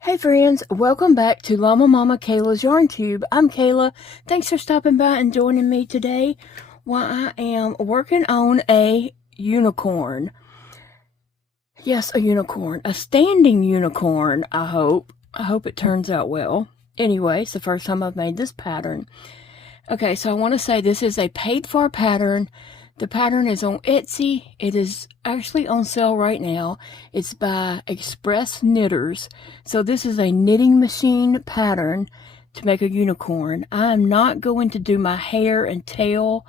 Hey friends, welcome back to Llama Mama Kayla's Yarn Tube. I'm Kayla. Thanks for stopping by and joining me today while I am working on a unicorn. Yes, a unicorn. A standing unicorn, I hope. I hope it turns out well. Anyway, it's the first time I've made this pattern. Okay, so I want to say this is a paid-for pattern. The pattern is on Etsy. It is actually on sale right now. It's by Express Knitters. So this is a knitting machine pattern to make a unicorn. I am not going to do my hair and tail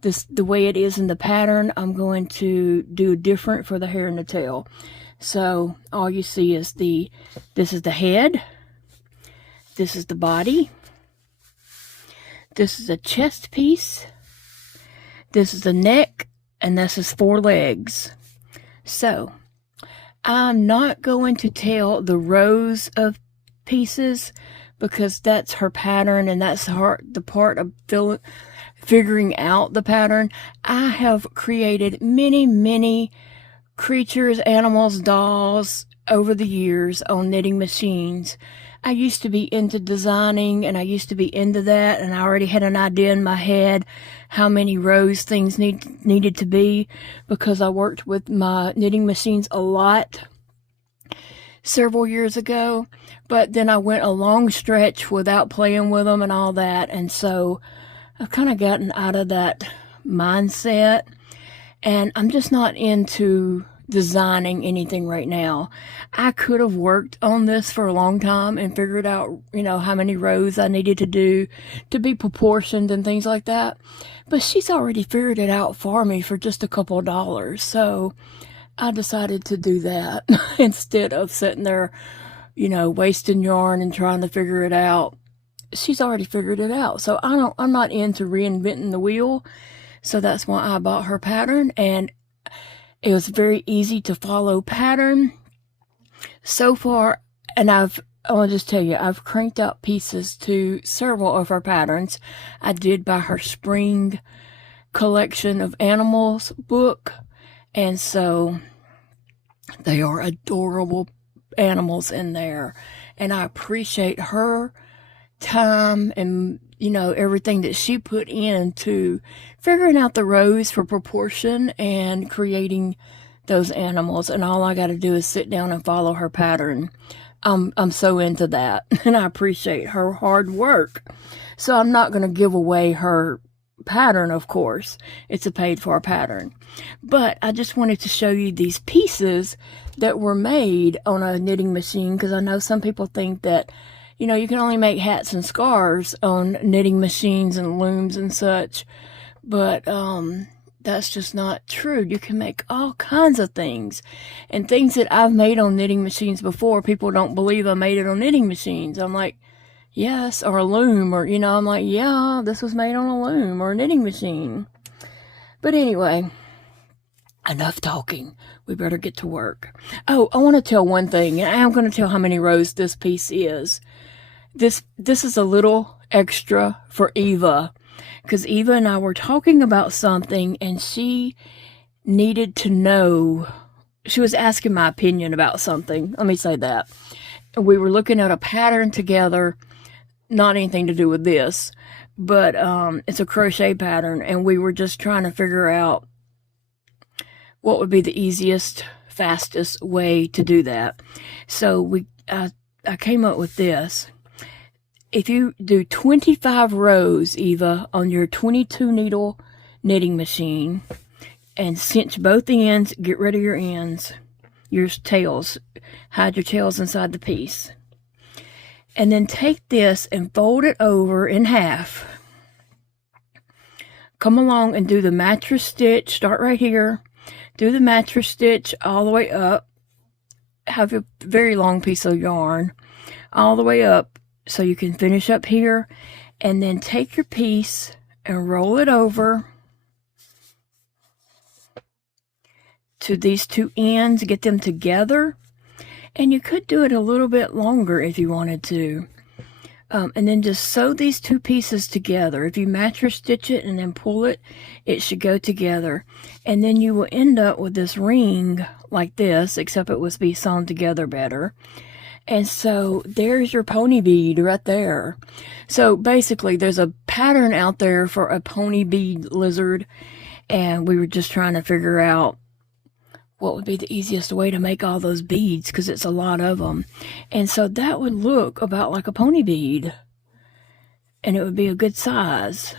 the way it is in the pattern. I'm going to do different for the hair and the tail. So all you see is this is the head. This is the body. This is a chest piece. This is the neck, and this is 4 legs. So, I'm not going to tell the rows of pieces because that's her pattern and that's the part of figuring out the pattern. I have created many creatures, animals, dolls over the years on knitting machines. I used to be into designing and I used to be into that, and I already had an idea in my head how many rows things needed to be because I worked with my knitting machines a lot several years ago. But then I went a long stretch without playing with them and all that, and so I've kind of gotten out of that mindset, and I'm just not into designing anything right now. I could have worked on this for a long time and figured out, how many rows I needed to do to be proportioned and things like that. But she's already figured it out for me for just a couple of dollars. So I decided to do that instead of sitting there, wasting yarn and trying to figure it out. She's already figured it out. So I'm not into reinventing the wheel. So that's why I bought her pattern, and it was very easy to follow pattern so far, and I want to just tell you, I've cranked out pieces to several of her patterns. I did buy her spring collection of animals book, and so they are adorable animals in there, and I appreciate her time and everything that she put into figuring out the rows for proportion and creating those animals. And all I got to do is sit down and follow her pattern. I'm so into that, and I appreciate her hard work. So I'm not going to give away her pattern, of course. It's a paid for pattern. But I just wanted to show you these pieces that were made on a knitting machine, because I know some people think that you can only make hats and scarves on knitting machines and looms and such, but that's just not true. You can make all kinds of things, and things that I've made on knitting machines before, people don't believe I made it on knitting machines. I'm like, yes, or a loom, or I'm like, yeah, this was made on a loom or a knitting machine. But anyway, enough talking. We better get to work. Oh, I want to tell one thing, and I am going to tell how many rows this piece is. This is a little extra for Eva, because Eva and I were talking about something, and she needed to know. She was asking my opinion about something. Let me say that. We were looking at a pattern together, not anything to do with this, but it's a crochet pattern, and we were just trying to figure out what would be the easiest, fastest way to do that. So I came up with this. If you do 25 rows, Eva, on your 22 needle knitting machine, and cinch both ends, get rid of your ends, your tails, hide your tails inside the piece, and then take this and fold it over in half. Come along and do the mattress stitch. Start right here. Do the mattress stitch all the way up. Have a very long piece of yarn all the way up, so you can finish up here, and then take your piece and roll it over to these 2 ends, get them together, and you could do it a little bit longer if you wanted to. And then just sew these 2 pieces together. If you mattress stitch it and then pull it, it should go together. And then you will end up with this ring like this, except it would be sewn together better. And so there's your pony bead right there. So basically there's a pattern out there for a pony bead lizard, and we were just trying to figure out what would be the easiest way to make all those beads, because it's a lot of them. And so that would look about like a pony bead, and it would be a good size.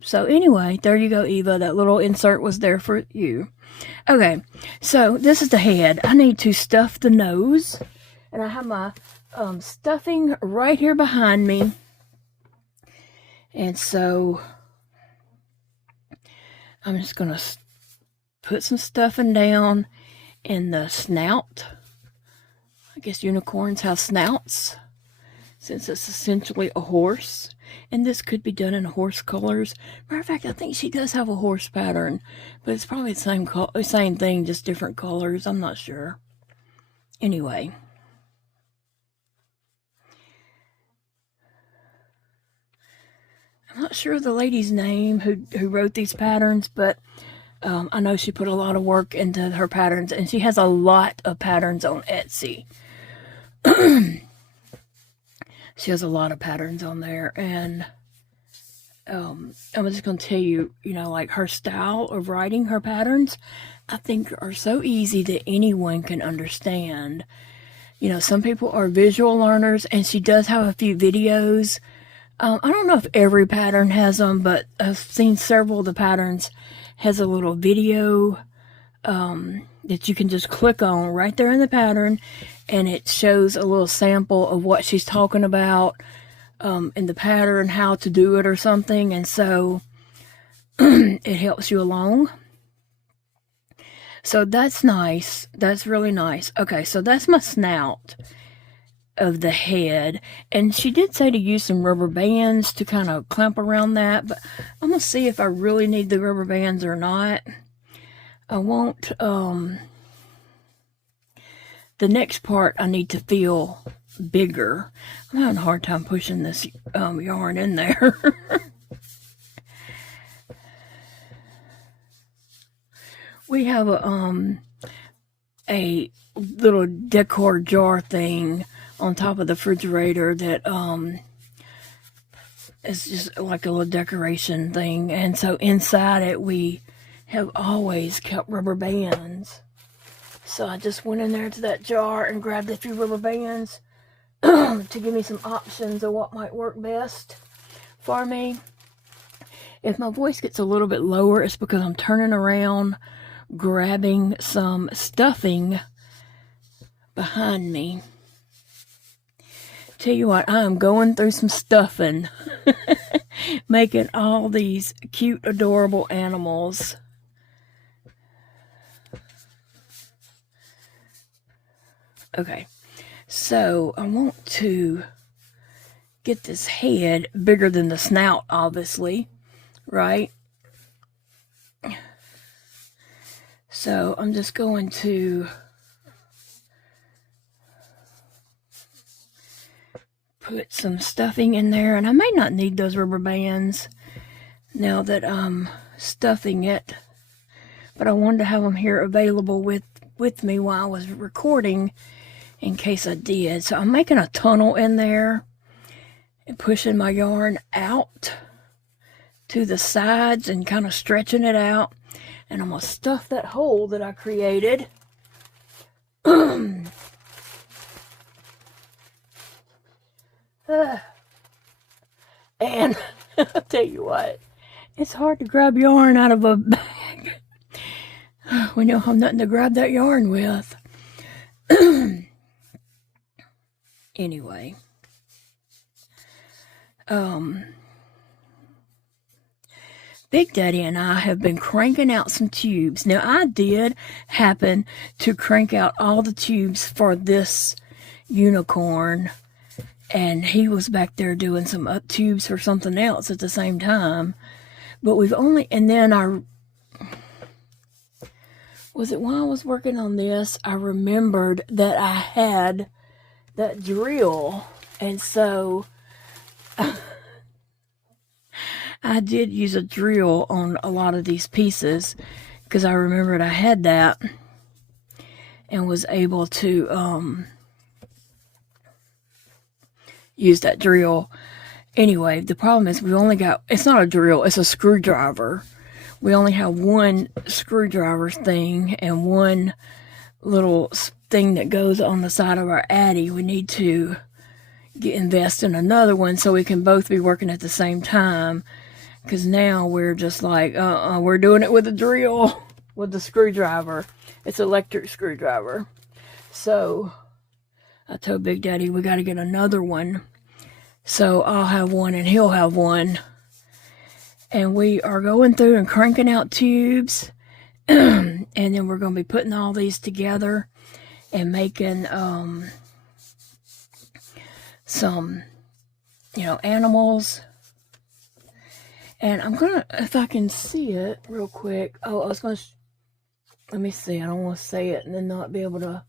So anyway, there you go, Eva. That little insert was there for you. Okay, so this is the head. I need to stuff the nose, and I have my stuffing right here behind me. And so I'm just going to put some stuffing down in the snout. I guess unicorns have snouts, since it's essentially a horse. And this could be done in horse colors. Matter of fact, I think she does have a horse pattern, but it's probably the same thing, just different colors. I'm not sure. Anyway. I'm not sure of the lady's name who wrote these patterns, but I know she put a lot of work into her patterns, and she has a lot of patterns on Etsy. She has a lot of patterns on there, and I'm just going to tell you, like her style of writing her patterns, I think are so easy that anyone can understand. Some people are visual learners, and she does have a few videos. I don't know if every pattern has them, but I've seen several of the patterns has a little video that you can just click on right there in the pattern, and it shows a little sample of what she's talking about in the pattern, how to do it or something, and so it helps you along. So that's nice. That's really nice. Okay, so that's my snout of the head, and she did say to use some rubber bands to kind of clamp around that, but I'm gonna see if I really need the rubber bands or not. I won't. The next part I need to feel bigger. I'm having a hard time pushing this yarn in there. We have a little decor jar thing on top of the refrigerator that is just like a little decoration thing, and so inside it we have always kept rubber bands. So I just went in there to that jar and grabbed a few rubber bands to give me some options of what might work best for me. If my voice gets a little bit lower, it's because I'm turning around, grabbing some stuffing behind me. Tell you what, I am going through some stuffing, making all these cute, adorable animals. Okay, so I want to get this head bigger than the snout, obviously, right? So I'm just going to put some stuffing in there, and I may not need those rubber bands now that I'm stuffing it, but I wanted to have them here available with me while I was recording in case I did. So I'm making a tunnel in there and pushing my yarn out to the sides and kind of stretching it out, and I'm going to stuff that hole that I created. And I'll tell you what, it's hard to grab yarn out of a bag when you don't have nothing to grab that yarn with. Anyway, Big Daddy and I have been cranking out some tubes. Now, I did happen to crank out all the tubes for this unicorn, and he was back there doing some tubes for something else at the same time. But we've only, and then was it while I was working on this, I remembered that I had that drill, and so I did use a drill on a lot of these pieces because I remembered I had that and was able to use that drill. Anyway, the problem is we only got, it's not a drill, it's a screwdriver. We only have one screwdriver thing and one little thing that goes on the side of our Addy. We need to invest in another one so we can both be working at the same time. Because now we're just like, we're doing it with a drill, with the screwdriver. It's an electric screwdriver. So I told Big Daddy we got to get another one. So I'll have one and he'll have one. And we are going through and cranking out tubes. And then we're going to be putting all these together and making some, you know, animals. And I'm going to, if I can see it real quick. Oh, I was going to, let me see. I don't want to say it and then not be able to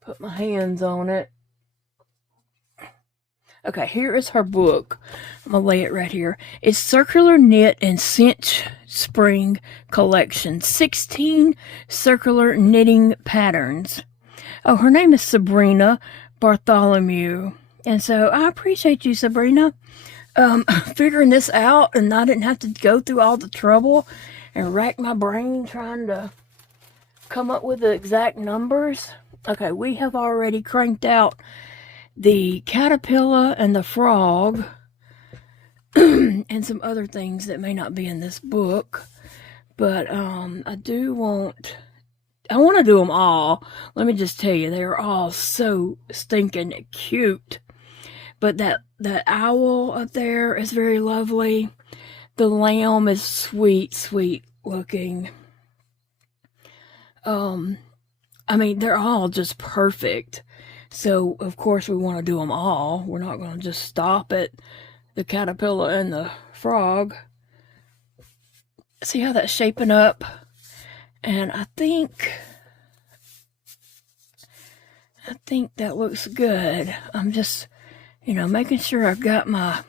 put my hands on it. Okay, here is her book. I'm going to lay it right here. It's Circular Knit and Cinch Spring Collection. 16 circular knitting patterns. Oh, her name is Sabrina Bartholomew. And so I appreciate you, Sabrina, figuring this out, and I didn't have to go through all the trouble and rack my brain trying to come up with the exact numbers. Okay, we have already cranked out the caterpillar and the frog and some other things that may not be in this book, but I want to do them all. Let me just tell you, they are all so stinking cute. But that owl up there is very lovely. The lamb is sweet, sweet looking. I mean, they're all just perfect. So, of course, we want to do them all. We're not going to just stop at the caterpillar and the frog. See how that's shaping up? And I think that looks good. I'm just, you know, making sure I've got my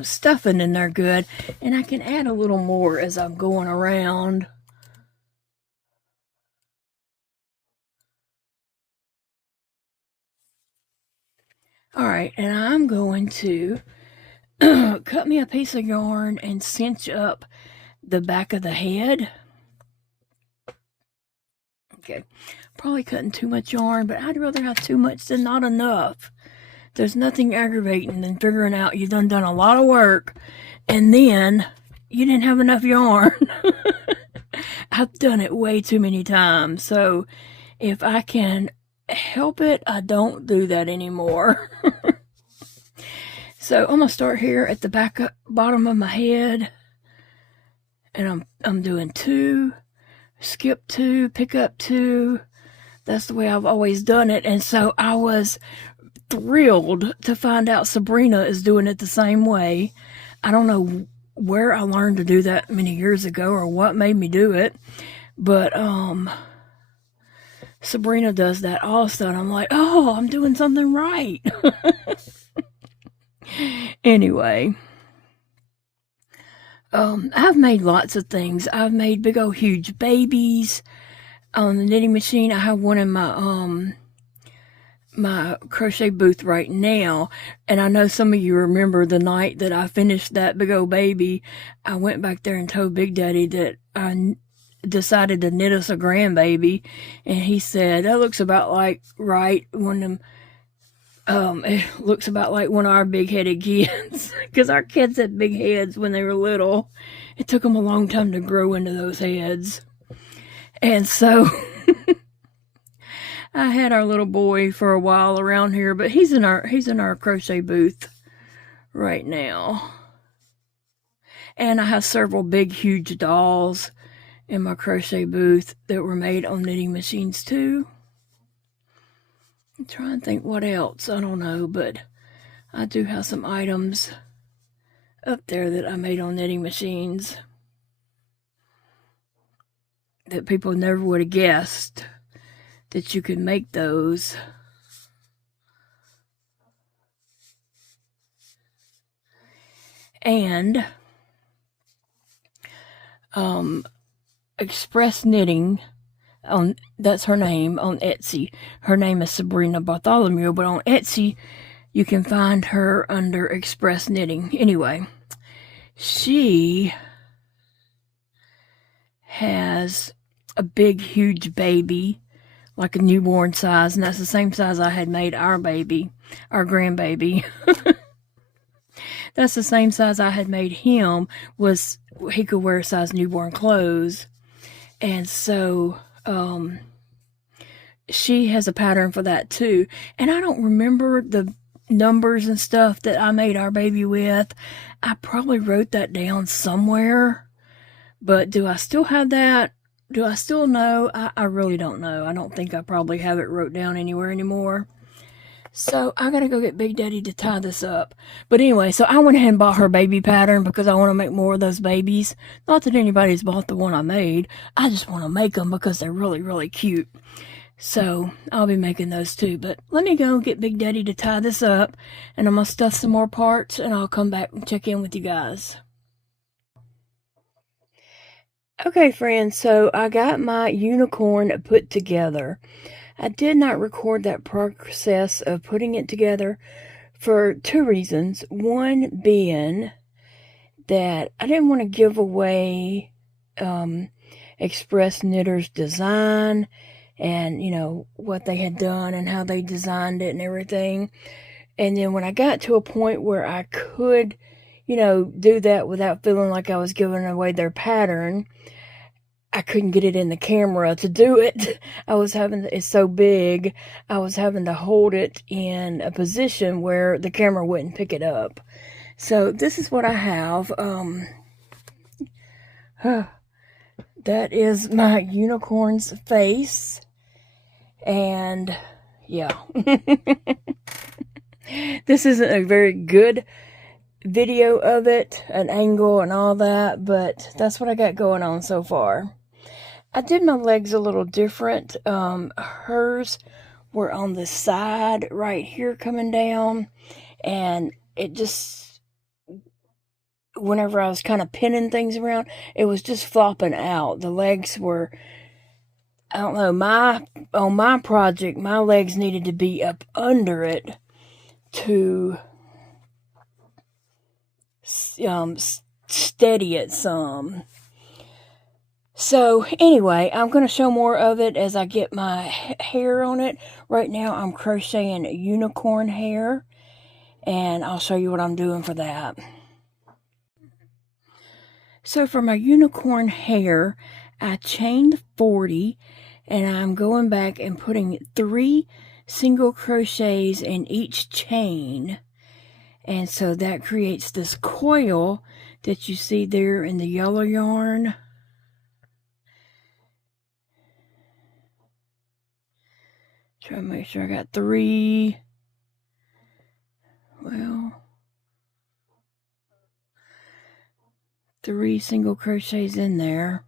stuffing in there good. And I can add a little more as I'm going around. Alright, and I'm going to cut me a piece of yarn and cinch up the back of the head. Okay, probably cutting too much yarn, but I'd rather have too much than not enough. There's nothing aggravating than figuring out you've done a lot of work and then you didn't have enough yarn. I've done it way too many times, so if I can help it, I don't do that anymore. So I'm gonna start here at the bottom of my head, and I'm doing 2, skip 2, pick up 2. That's the way I've always done it, and so I was thrilled to find out Sabrina is doing it the same way. I don't know where I learned to do that many years ago or what made me do it, but Sabrina does that also, and I'm like, oh, I'm doing something right. Anyway, I've made lots of things. I've made big old huge babies on the knitting machine. I have one in my my crochet booth right now, and I know some of you remember the night that I finished that big old baby. I went back there and told Big Daddy that I decided to knit us a grandbaby, and he said that looks about like right one of them. It looks about like one of our big-headed kids, because our kids had big heads when they were little. It took them a long time to grow into those heads, and so I had our little boy for a while around here, but he's in our crochet booth right now. And I have several big, huge dolls in my crochet booth that were made on knitting machines too. I'm trying to think what else. I don't know, but I do have some items up there that I made on knitting machines that people never would have guessed that you could make those. And Express Knitting That's her name on Etsy. Her name is Sabrina Bartholomew, but on Etsy you can find her under Express Knitting. Anyway, she has a big, huge baby, like a newborn size, and that's the same size I had made our baby, our grandbaby. That's the same size I had made him, was he could wear size newborn clothes. And so she has a pattern for that too. And I don't remember the numbers and stuff that I made our baby with. I probably wrote that down somewhere. But do I still have that? Do I still know? I really don't know. I don't think I probably have it wrote down anywhere anymore. So I gotta go get Big Daddy to tie this up. But anyway, so I went ahead and bought her baby pattern because I want to make more of those babies. Not that anybody's bought the one I made. I just want to make them because they're really, really cute. So I'll be making those too. But let me go get Big Daddy to tie this up. And I'm going to stuff some more parts and I'll come back and check in with you guys. Okay, friends, so I got my unicorn put together. I did not record that process of putting it together for two reasons. One being that I didn't want to give away Express Knitter's design and, you know, what they had done and how they designed it and everything. And then when I got to a point where I could, you know, do that without feeling like I was giving away their pattern, I couldn't get it in the camera to do it. It's so big, I was having to hold it in a position where the camera wouldn't pick it up. So this is what I have. That is my unicorn's face. And yeah. This isn't a very good video of it, an angle and all that, but that's what I got going on so far. I did my legs a little different. Hers were on the side right here coming down, and it just, whenever I was kind of pinning things around, it was just flopping out. The legs were, I don't know, on my project, my legs needed to be up under it to steady it some. So anyway, I'm going to show more of it as I get my hair on it. Right now I'm crocheting unicorn hair, and I'll show you what I'm doing for that. So for my unicorn hair, I chained 40, and I'm going back and putting 3 single crochets in each chain. And so that creates this coil that you see there in the yellow yarn. Try to make sure I got 3. Well, 3 single crochets in there.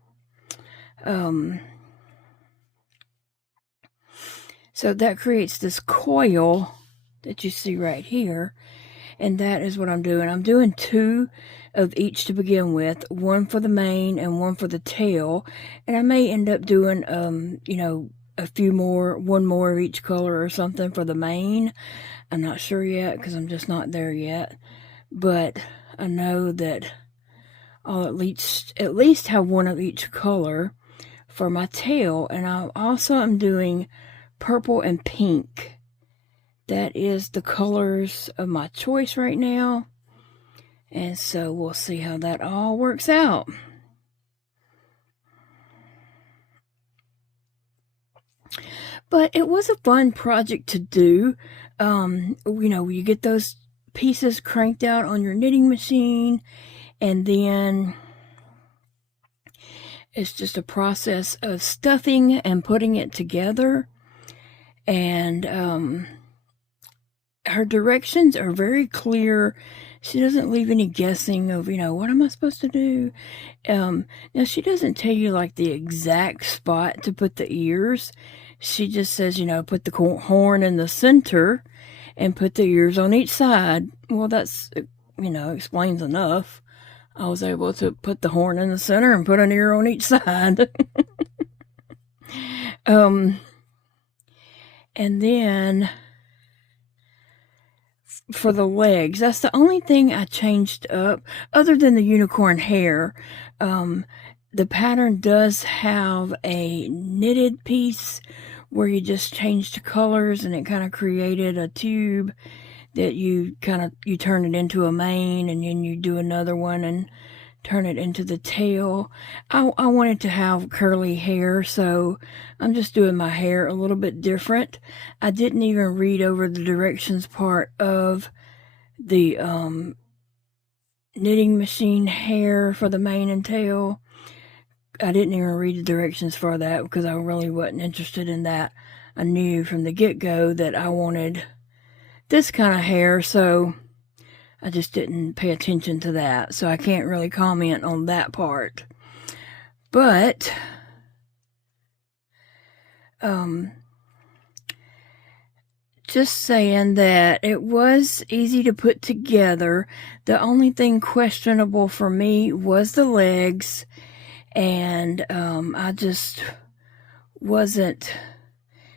So that creates this coil that you see right here. And that is what I'm doing. I'm doing 2 of each to begin with. 1 for the mane and 1 for the tail. And I may end up doing, you know, a few more, 1 more of each color or something for the mane. I'm not sure yet because I'm just not there yet. But I know that I'll at least have 1 of each color for my tail. And I also am doing purple and pink. That is the colors of my choice right now. And so we'll see how that all works out. But it was a fun project to do. You know, you get those pieces cranked out on your knitting machine, and then it's just a process of stuffing and putting it together. And her directions are very clear. She doesn't leave any guessing of, you know, what am I supposed to do? Now, she doesn't tell you, like, the exact spot to put the ears. She just says, you know, put the horn in the center and put the ears on each side. Well, that's, you know, explains enough. I was able to put the horn in the center and put an ear on each side. And then for the legs, that's the only thing I changed up other than the unicorn hair. The pattern does have a knitted piece where you just changed the colors and it kind of created a tube that you turn it into a mane, and then you do another one and turn it into the tail. I wanted to have curly hair, so I'm just doing my hair a little bit different. I didn't even read over the directions part of the knitting machine hair for the mane and tail. I didn't even read the directions for that because I really wasn't interested in that. I knew from the get-go that I wanted this kind of hair, so I just didn't pay attention to that, so I can't really comment on that part. But just saying that it was easy to put together. The only thing questionable for me was the legs, and I just wasn't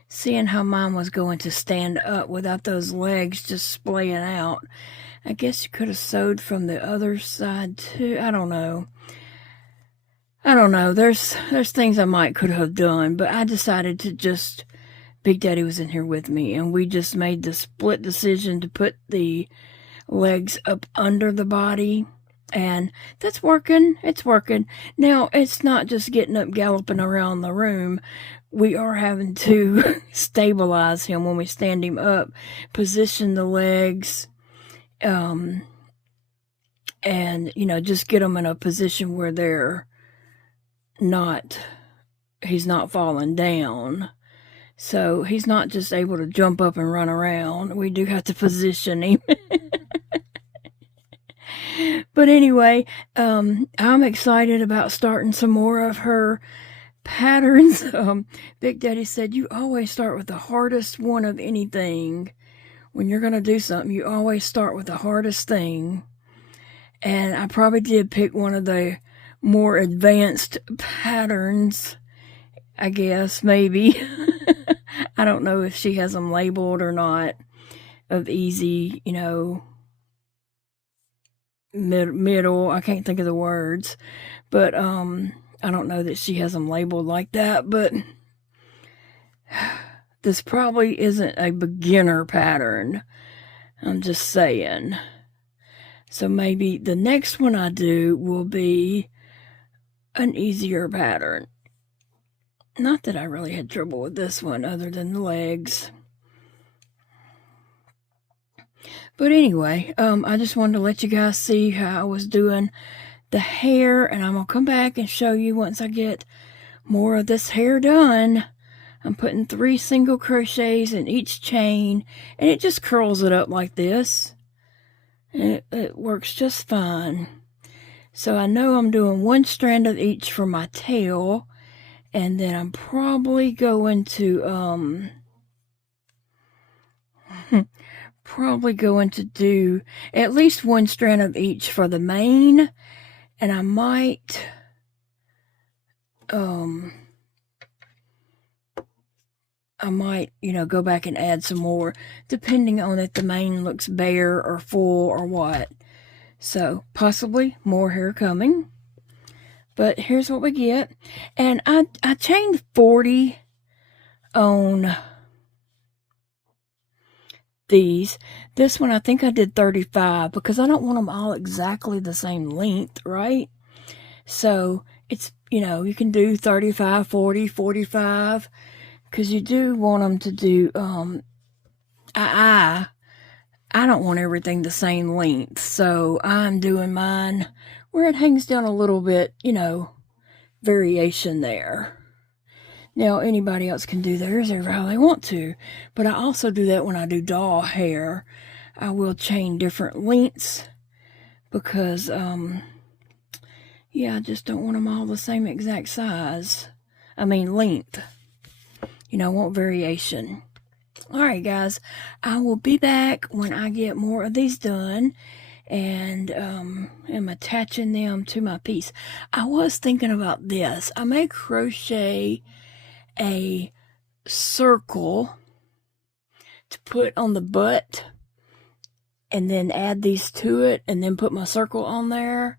seeing how mine was going to stand up without those legs just splaying out. I guess you could have sewed from the other side too. I don't know. There's things I could have done, but I decided to just, Big Daddy was in here with me, and we just made the split decision to put the legs up under the body, and that's working. It's working. Now, it's not just getting up galloping around the room. We are having to stabilize him when we stand him up, position the legs, and, just get them in a position where he's not falling down. So he's not just able to jump up and run around. We do have to position him. But anyway, I'm excited about starting some more of her patterns. Big Daddy said, you always start with the hardest one of anything. When you're going to do something, you always start with the hardest thing. And I probably did pick one of the more advanced patterns, I guess, maybe. I don't know if she has them labeled or not, of easy, middle. I can't think of the words, but I don't know that she has them labeled like that, but this probably isn't a beginner pattern. I'm just saying. So maybe the next one I do will be an easier pattern. Not that I really had trouble with this one other than the legs. But anyway, I just wanted to let you guys see how I was doing the hair, and I'm going to come back and show you once I get more of this hair done. I'm putting 3 single crochets in each chain, and it just curls it up like this. And it works just fine. So I know I'm doing 1 strand of each for my tail, and then I'm probably going to do at least 1 strand of each for the mane, and I might go back and add some more, depending on if the mane looks bare or full or what. So possibly more hair coming. But here's what we get. And I chained 40 on these. This one I think I did 35 because I don't want them all exactly the same length, right? So it's, you can do 35, 40, 45, because you do want them to do, I don't want everything the same length, so I'm doing mine where it hangs down a little bit, variation there. Now, anybody else can do theirs how they want to, but I also do that when I do doll hair. I will chain different lengths because, I just don't want them all the same exact size. Length. I want variation. Alright, guys, I will be back when I get more of these done, and am attaching them to my piece. I was thinking about this. I may crochet a circle to put on the butt, and then add these to it, and then put my circle on there.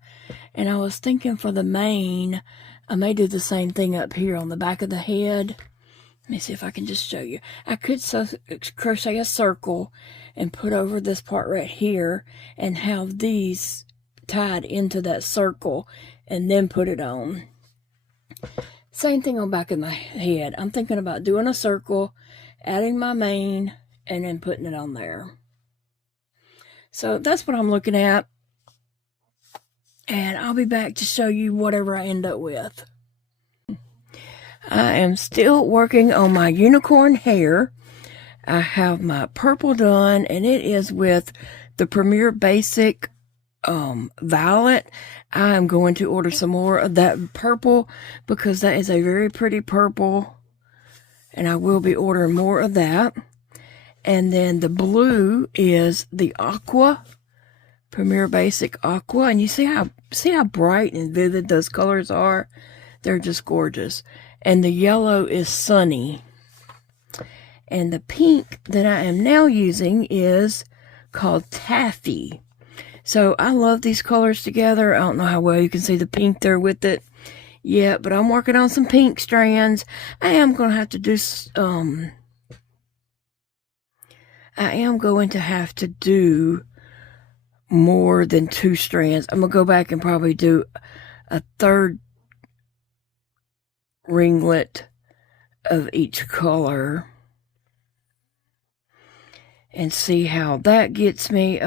And I was thinking for the mane, I may do the same thing up here on the back of the head. Let me see if I can just show you. I could crochet a circle and put over this part right here and have these tied into that circle and then put it on. Same thing on back of my head. I'm thinking about doing a circle, adding my mane, and then putting it on there. So that's what I'm looking at. And I'll be back to show you whatever I end up with. I am still working on my unicorn hair. I have my purple done, and it is with the Premier Basic Violet. I am going to order some more of that purple because that is a very pretty purple, and I will be ordering more of that. And then the blue is the Aqua, Premier Basic Aqua, and you see how bright and vivid those colors are? They're just gorgeous. And the yellow is Sunny. And the pink that I am now using is called Taffy. So I love these colors together. I don't know how well you can see the pink there with it yet, but I'm working on some pink strands. I am going to have to do more than 2 strands. I'm going to go back and probably do a third ringlet of each color and see how that gets me.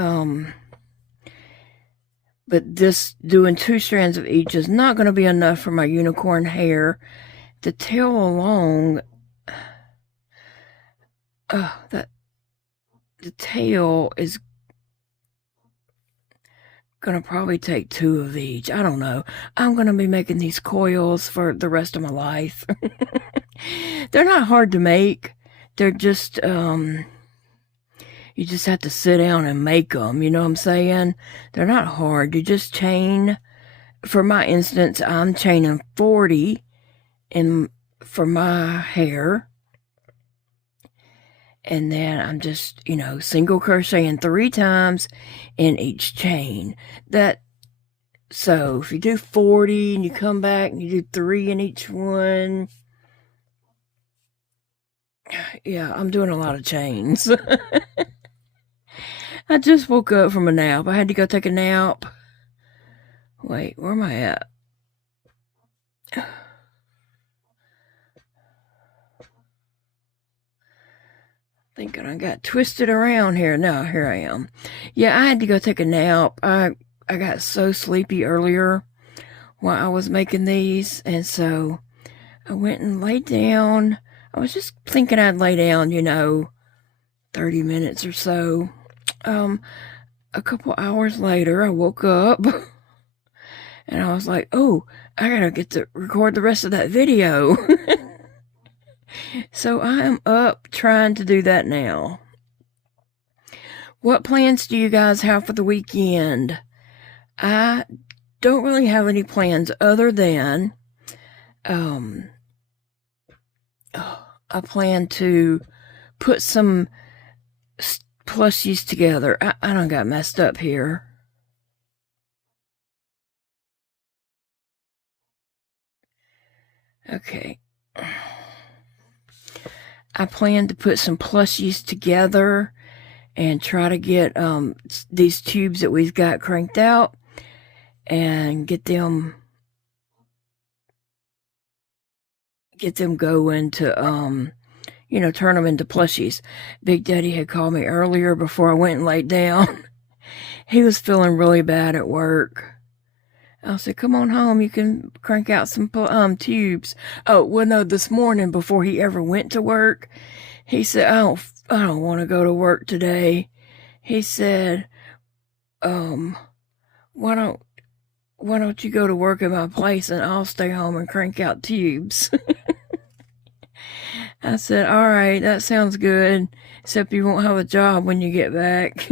But this doing 2 strands of each is not going to be enough for my unicorn hair. The tail along, the tail is gonna probably take 2 of each. I don't know. I'm gonna be making these coils for the rest of my life. They're not hard to make. They're just you just have to sit down and make them, you know what I'm saying? They're not hard. You just chain. For my instance, I'm chaining 40 for my hair. And then I'm just, single crocheting 3 times in each chain. So if you do 40 and you come back and you do 3 in each one. Yeah, I'm doing a lot of chains. I just woke up from a nap. I had to go take a nap. Wait, where am I at? Thinking I got twisted around here. No, here I am. Yeah, I had to go take a nap. I got so sleepy earlier while I was making these, and so I went and laid down. I was just thinking I'd lay down, 30 minutes or so. A couple hours later, I woke up and I was like, oh, I gotta get to record the rest of that video. So I am up trying to do that now. What plans do you guys have for the weekend? I don't really have any plans other than I plan to put some plushies together. I done got messed up here. Okay. I plan to put some plushies together and try to get these tubes that we've got cranked out and get them going to turn them into plushies. Big Daddy had called me earlier before I went and laid down. He was feeling really bad at work. I said, come on home, you can crank out some tubes. Oh, well, no, this morning before he ever went to work, he said, I don't want to go to work today. He said, why don't you go to work at my place and I'll stay home and crank out tubes? I said, all right, that sounds good, except you won't have a job when you get back,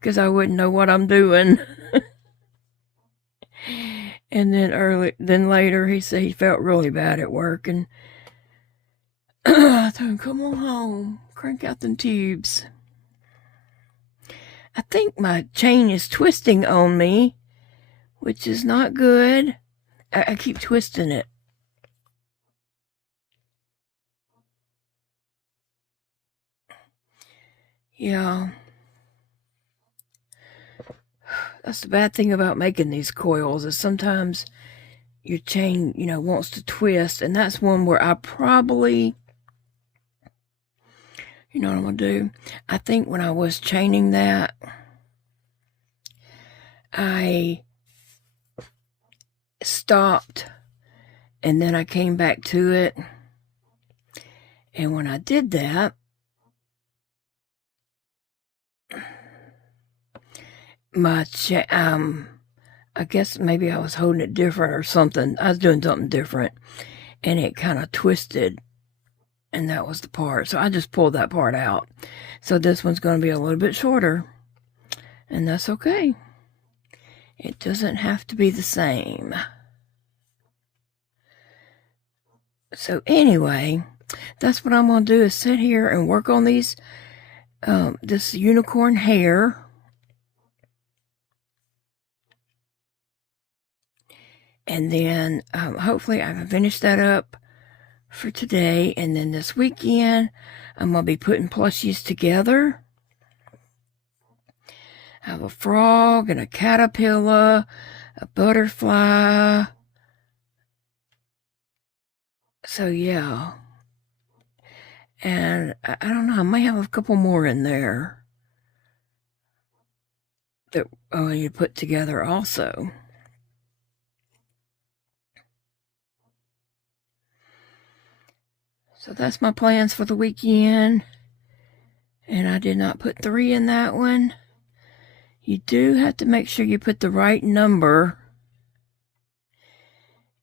because I wouldn't know what I'm doing. And then later he said he felt really bad at work, and Come on home. Crank out them tubes. I think my chain is twisting on me, which is not good. I keep twisting it. Yeah. That's the bad thing about making these coils, is sometimes your chain, wants to twist, and that's one where I probably, you know what I'm going to do? I think when I was chaining that, I stopped, and then I came back to it, and when I did that, I guess maybe I was holding it different or something. I was doing something different, and it kind of twisted, and that was the part. So I just pulled that part out. So this one's going to be a little bit shorter, and that's okay. It doesn't have to be the same. So anyway, that's what I'm going to do, is sit here and work on these, this unicorn hair. And then hopefully I can finish that up for today. And then this weekend, I'm going to be putting plushies together. I have a frog and a caterpillar, a butterfly. So yeah. And I don't know, I might have a couple more in there that I need to put together also. So that's my plans for the weekend. And I did not put 3 in that one. You do have to make sure you put the right number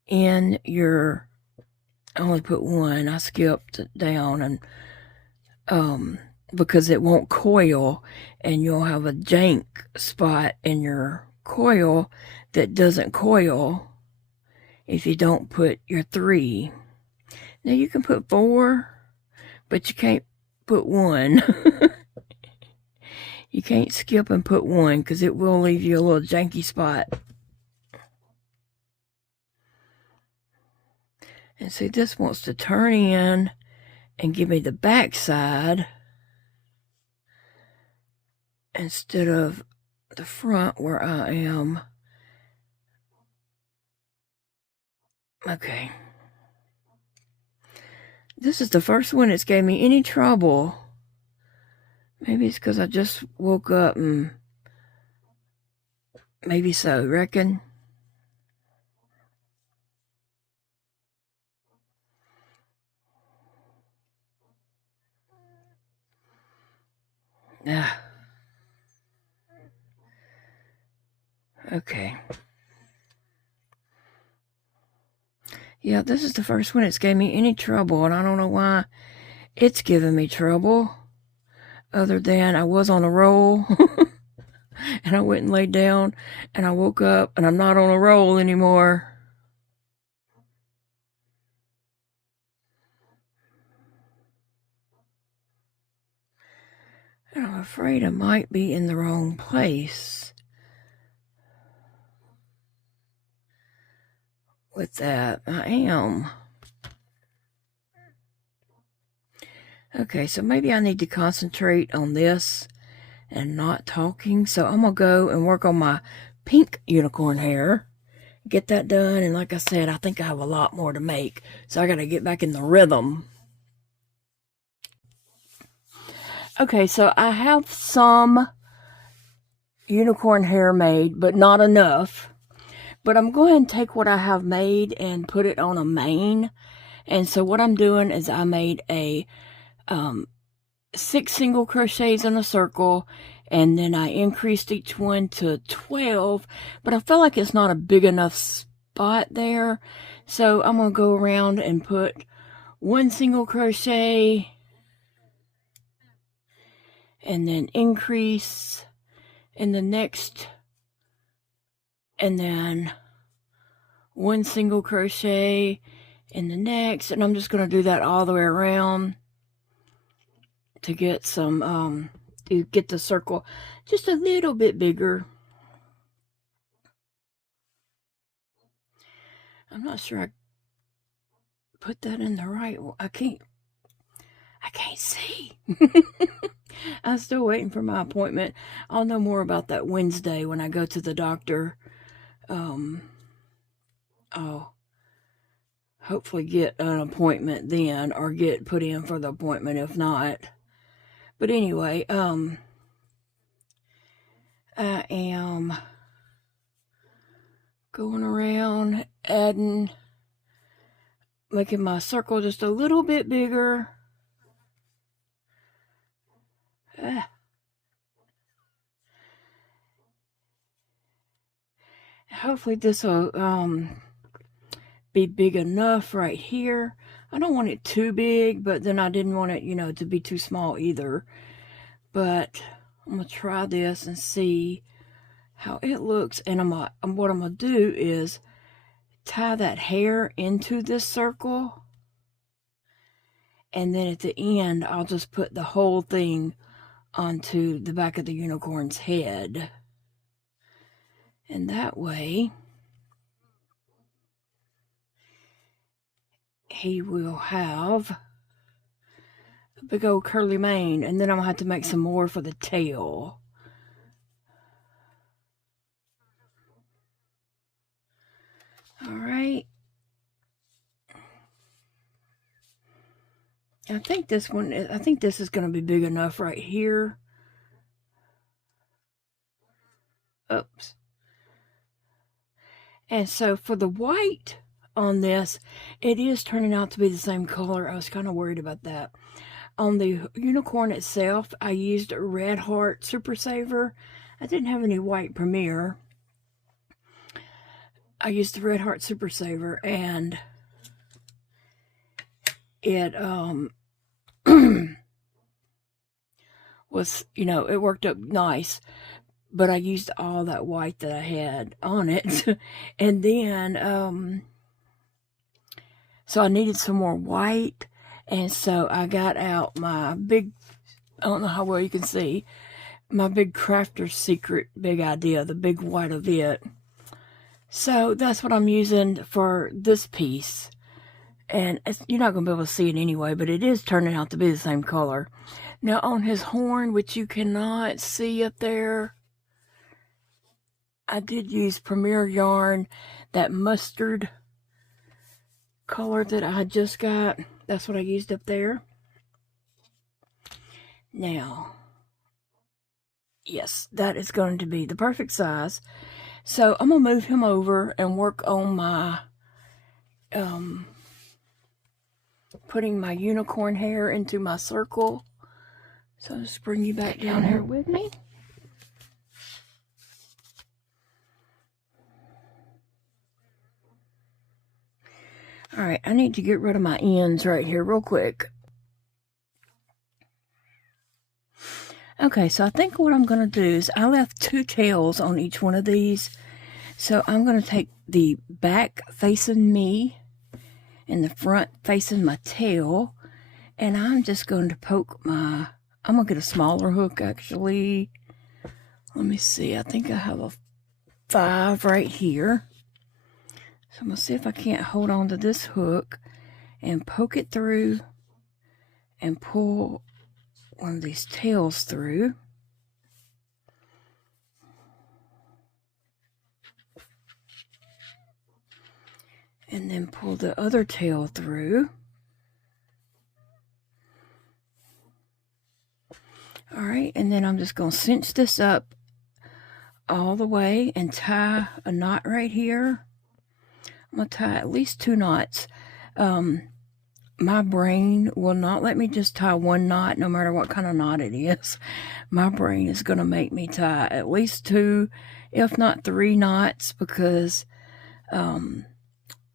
in your, I only put 1. I skipped down, and because it won't coil, and you'll have a jank spot in your coil that doesn't coil if you don't put your 3. Now you can put 4, but you can't put 1. You can't skip and put 1, because it will leave you a little janky spot. And see, this wants to turn in and give me the back side instead of the front where I am. Okay. This is the first one that's gave me any trouble. Maybe it's because I just woke up, and maybe so, reckon? Okay. Yeah, this is the first one that's gave me any trouble, and I don't know why it's giving me trouble, other than I was on a roll, and I went and laid down, and I woke up, and I'm not on a roll anymore. And I'm afraid I might be in the wrong place with that. I am. Okay, so maybe I need to concentrate on this and not talking. So I'm going to go and work on my pink unicorn hair. Get that done. And like I said, I think I have a lot more to make. So I got to get back in the rhythm. Okay, so I have some unicorn hair made, but not enough. But I'm going to take what I have made and put it on a mane. And so what I'm doing is I made a 6 single crochets in a circle, and then I increased each one to 12, but I feel like it's not a big enough spot there. So I'm going to go around and put 1 single crochet, and then increase in the next, and then 1 single crochet, in the next, and I'm just going to do that all the way around to get some, to get the circle just a little bit bigger. I'm not sure I put that in the right, I can't see. I'm still waiting for my appointment. I'll know more about that Wednesday when I go to the doctor. I'll hopefully get an appointment then, or get put in for the appointment if not. But anyway, I am going around adding, making my circle just a little bit bigger. Hopefully this will be big enough right here. I don't want it too big, but then I didn't want it, you know, to be too small either. But I'm gonna try this and see how it looks. And what I'm gonna do is tie that hair into this circle, and then at the end I'll just put the whole thing onto the back of the unicorn's head. And that way he will have a big old curly mane. And then I'm gonna have to make some more for the tail. All right. I think this is going to be big enough right here. Oops. And so for the white on this, it is turning out to be the same color. I was kind of worried about that. On the unicorn itself, I used Red Heart Super Saver. I didn't have any white Premier. I used the Red Heart Super Saver, and it was, you know, it worked up nice. But I used all that white that I had on it. And then, so I needed some more white. And so I got out my big, I don't know how well you can see, my big Crafter's Secret Big Idea, the big white of it. So that's what I'm using for this piece. And you're not going to be able to see it anyway, but it is turning out to be the same color. Now on his horn, which you cannot see up there, I did use Premier yarn, that mustard color that I just got. That's what I used up there. Now, yes, that is going to be the perfect size. So I'm going to move him over and work on my, putting my unicorn hair into my circle. So I'll just bring you back down here with me. All right, I need to get rid of my ends right here real quick. Okay, so I think what I'm going to do is I left 2 tails on each one of these. So I'm going to take the back facing me and the front facing my tail. And I'm just going to poke my, I'm going to get a smaller hook actually. Let me see, I think I have a 5 right here. So I'm going to see if I can't hold on to this hook and poke it through and pull one of these tails through. And then pull the other tail through. All right, and then I'm just going to cinch this up all the way and tie a knot right here. I'm going to tie at least 2 knots. My brain will not let me just tie 1 knot, no matter what kind of knot it is. My brain is going to make me tie at least 2, if not 3 knots, because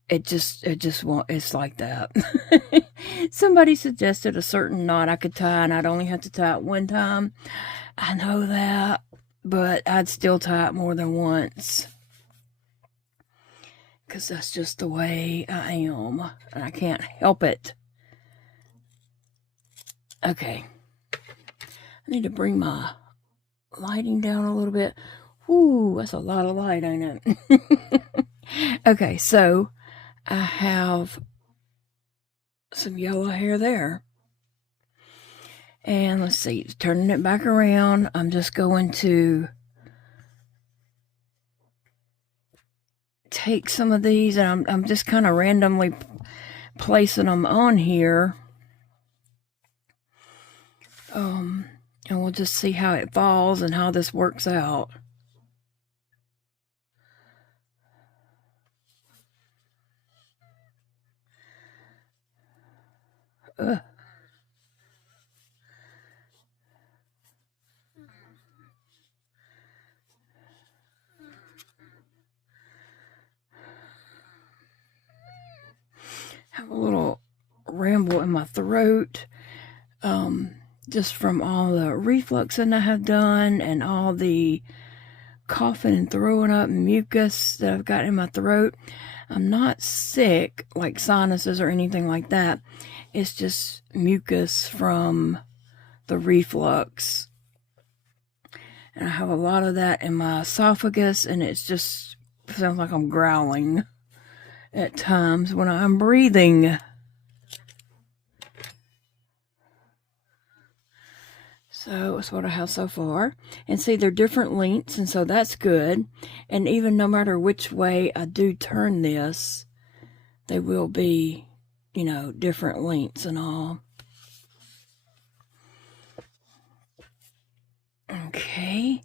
it just won't, it's like that. Somebody suggested a certain knot I could tie, and I'd only have to tie it 1 time. I know that, but I'd still tie it more than once. because that's just the way I am, and I can't help it. Okay. I need to bring my lighting down a little bit. Ooh, that's a lot of light, ain't it? Okay, so I have some yellow hair there. And let's see, turning it back around, I'm just going to take some of these, and I'm just kind of randomly placing them on here. And we'll just see how it falls and how this works out. Ugh. Have a little ramble in my throat, just from all the refluxing I have done and all the coughing and throwing up and mucus that I've got in my throat. I'm not sick, like sinuses or anything like that. It's just mucus from the reflux. And I have a lot of that in my esophagus, and it's just sounds like I'm growling at times when I'm breathing. So that's what I have so far. And see, they're different lengths, and so that's good. And even no matter which way I do turn this, they will be, you know, different lengths and all. Okay.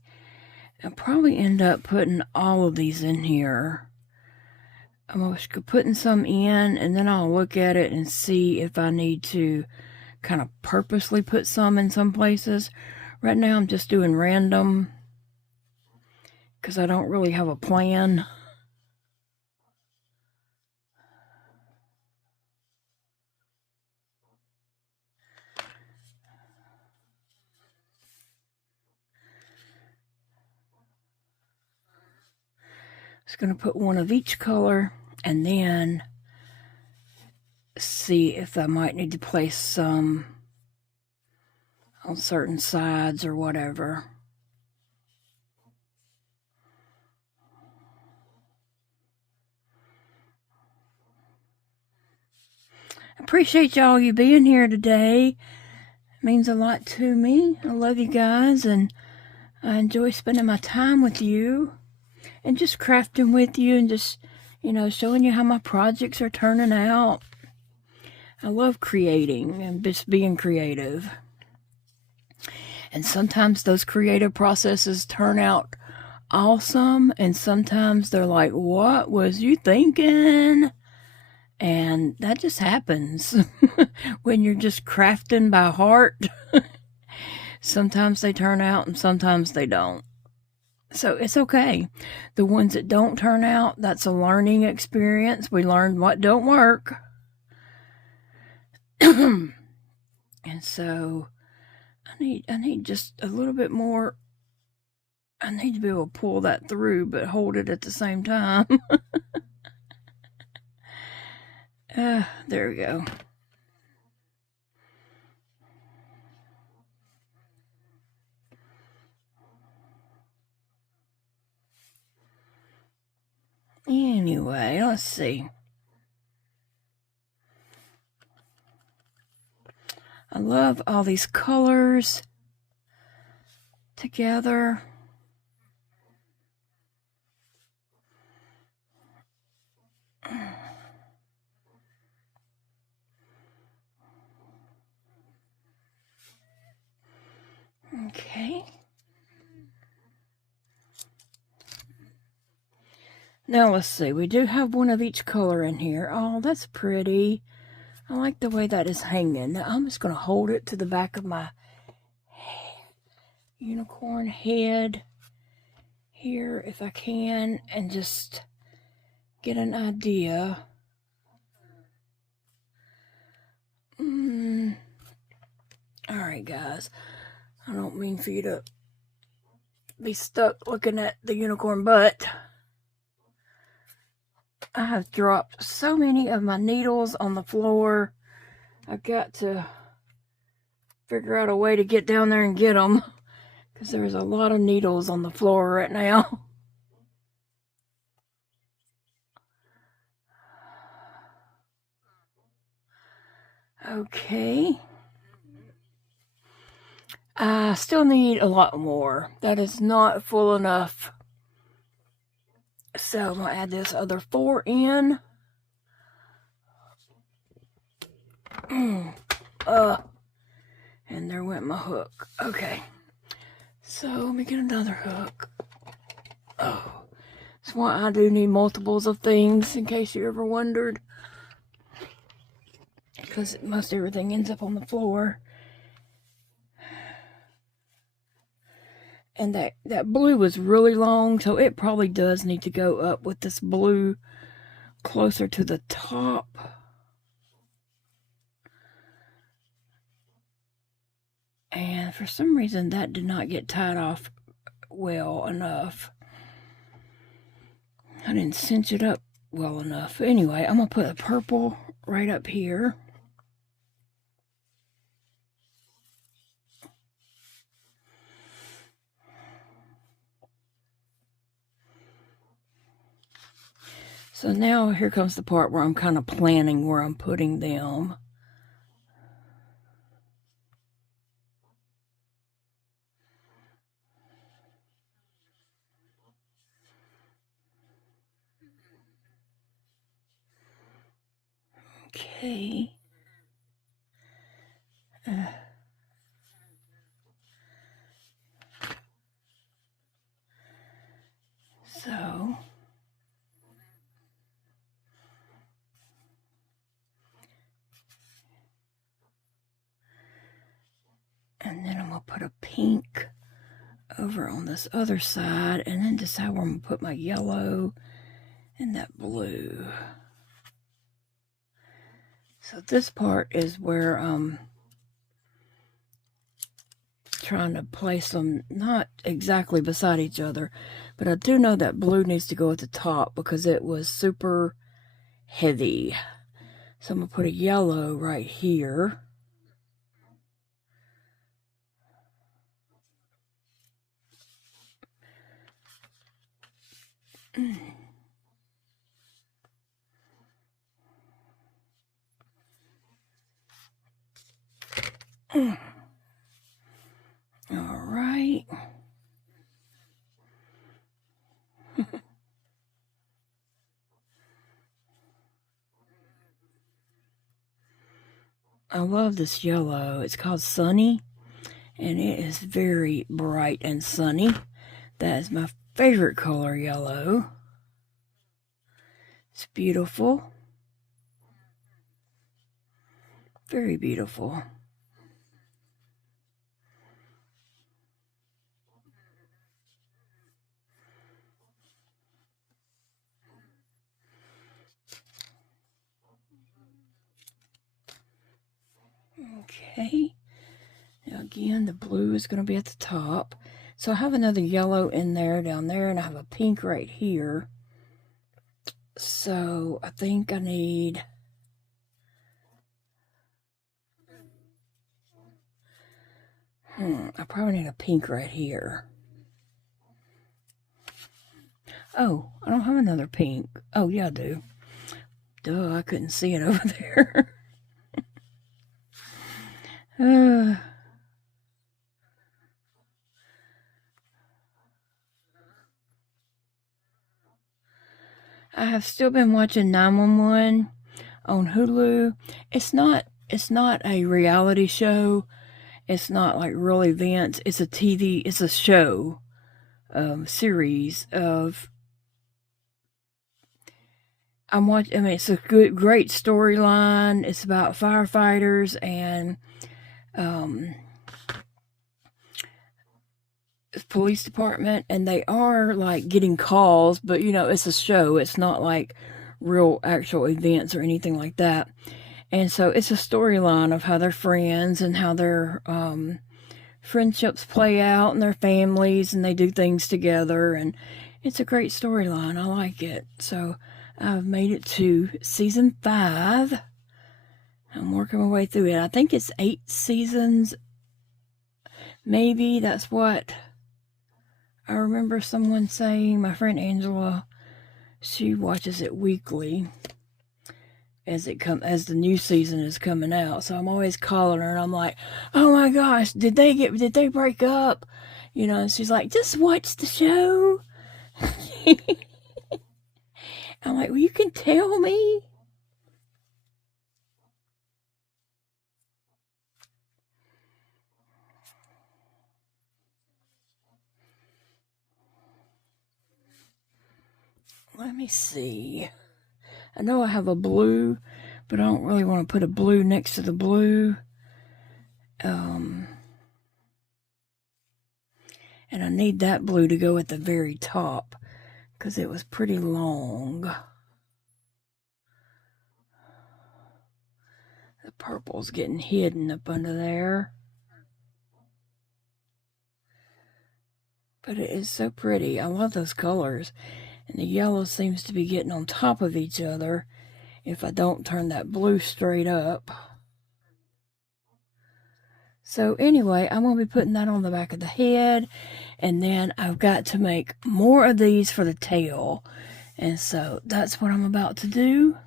I'll probably end up putting all of these in here. I'm putting some in, and then I'll look at it and see if I need to kind of purposely put some in some places. Right now I'm just doing random because I don't really have a plan. Just going to put one of each color, and then see if I might need to place some on certain sides or whatever. I appreciate y'all you being here today. It means a lot to me. I love you guys, and I enjoy spending my time with you and just crafting with you and just, you know, showing you how my projects are turning out. I love creating and just being creative. And sometimes those creative processes turn out awesome, and sometimes they're like, what was you thinking? And that just happens when you're just crafting by heart. Sometimes they turn out and sometimes they don't. So it's okay. The ones that don't turn out, that's a learning experience. We learn what don't work. And so I need just a little bit more. I need to be able to pull that through, but hold it at the same time. There we go. Anyway, let's see. I love all these colors together. Okay. Now let's see. We do have one of each color in here. Oh, that's pretty. I like the way that is hanging. Now I'm just going to hold it to the back of my unicorn head here if I can, and just get an idea. Alright guys, I don't mean for you to be stuck looking at the unicorn butt. I have dropped so many of my needles on the floor. I've got to figure out a way to get down there and get them, because there's a lot of needles on the floor right now. Okay. I still need a lot more. That is not full enough. So I'm going to add this other 4 in. And there went my hook. Okay. So let me get another hook. Oh, that's why I do need multiples of things, in case you ever wondered. Because most everything ends up on the floor. And that blue was really long, so it probably does need to go up with this blue closer to the top. And for some reason that did not get tied off well enough. I didn't cinch it up well enough. Anyway, I'm going to put a purple right up here. So now here comes the part where I'm kind of planning where I'm putting them. Okay. So and then I'm going to put a pink over on this other side, and then decide where I'm going to put my yellow and that blue. So this part is where I'm trying to place them not exactly beside each other, but I do know that blue needs to go at the top because it was super heavy. So I'm going to put a yellow right here. All right. I love this yellow. It's called Sunny, and it is very bright and sunny. That is my favorite color, yellow. It's beautiful. Very beautiful. Okay. Now again, the blue is going to be at the top. So I have another yellow in there, down there, and I have a pink right here. So I think I need... I probably need a pink right here. Oh, I don't have another pink. Oh, yeah, I do. Duh, I couldn't see it over there. I have still been watching 911 on Hulu. It's not a reality show. It's not like real events. It's a TV, it's a show, series of... I mean, it's a great storyline. It's about firefighters and police department, and they are like getting calls, but you know, it's a show. It's not like real actual events or anything like that. And so it's a storyline of how they're friends and how their friendships play out and their families, and they do things together, and it's a great storyline. I like it. So I've made it to season 5. I'm working my way through it. I think it's 8 seasons. Maybe that's what I remember someone saying. My friend Angela, she watches it weekly as the new season is coming out. So I'm always calling her and I'm like, "Oh my gosh, did they break up?" You know, and she's like, "Just watch the show." I'm like, "Well, you can tell me." Let me see. I know I have a blue, but I don't really want to put a blue next to the blue. And I need that blue to go at the very top because it was pretty long. The purple's getting hidden up under there. But it is so pretty. I love those colors. And the yellow seems to be getting on top of each other if I don't turn that blue straight up. So anyway, I'm going to be putting that on the back of the head. And then I've got to make more of these for the tail. And so that's what I'm about to do.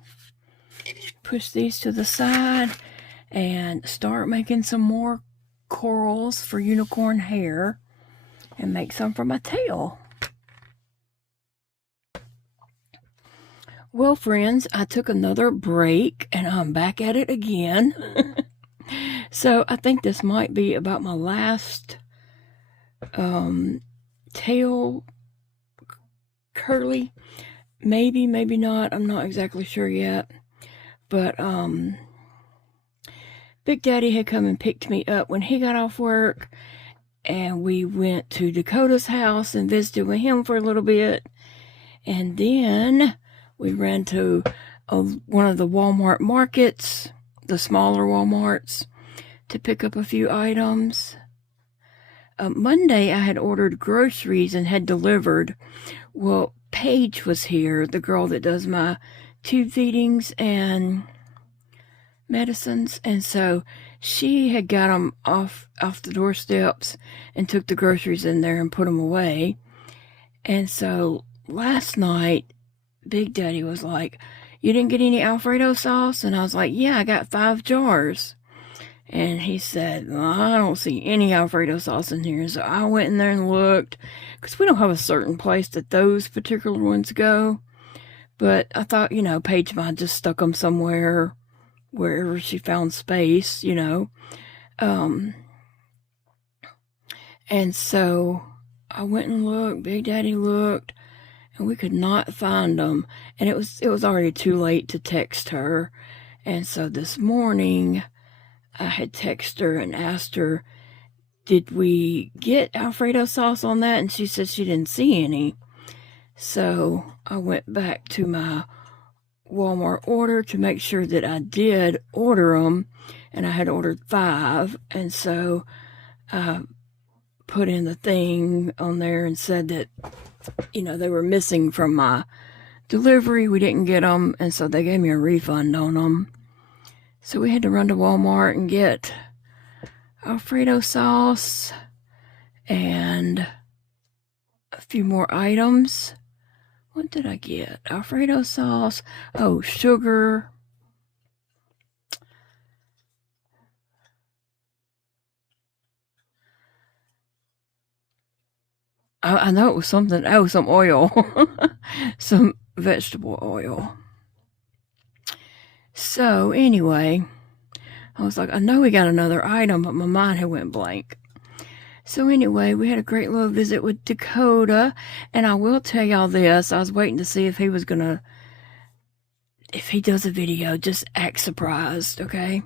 Push these to the side and start making some more corals for unicorn hair. And make some for my tail. Well, friends, I took another break and I'm back at it again. So I think this might be about my last tail curly. Maybe, maybe not. I'm not exactly sure yet. But Big Daddy had come and picked me up when he got off work. And we went to Dakota's house and visited with him for a little bit. And then we ran to one of the Walmart markets, the smaller Walmarts, to pick up a few items. Monday, I had ordered groceries and had delivered. Well, Paige was here, the girl that does my tube feedings and medicines, and so she had got them off the doorsteps and took the groceries in there and put them away. And so last night, Big Daddy was like, "You didn't get any Alfredo sauce?" And I was like, "Yeah, I got 5 jars." And he said, "Well, I don't see any Alfredo sauce in here." So I went in there and looked, because we don't have a certain place that those particular ones go. But I thought, you know, Paige might just stuck them somewhere, wherever she found space, you know. And so I went and looked, Big Daddy looked, and we could not find them. And it was already too late to text her. And so this morning, I had texted her and asked her, "Did we get Alfredo sauce on that?" And she said she didn't see any. So I went back to my Walmart order to make sure that I did order them, and I had ordered 5, and so I put in the thing on there and said that, you know, they were missing from my delivery. We didn't get them, and so they gave me a refund on them. So we had to run to Walmart and get Alfredo sauce and a few more items. What did I get? Alfredo sauce. Oh, sugar. I know it was something. Oh, some oil. Some vegetable oil. So anyway, I was like, I know we got another item, but my mind had went blank. So anyway, we had a great little visit with Dakota, and I will tell y'all this, I was waiting to see if he was gonna, if he does a video, just act surprised, okay?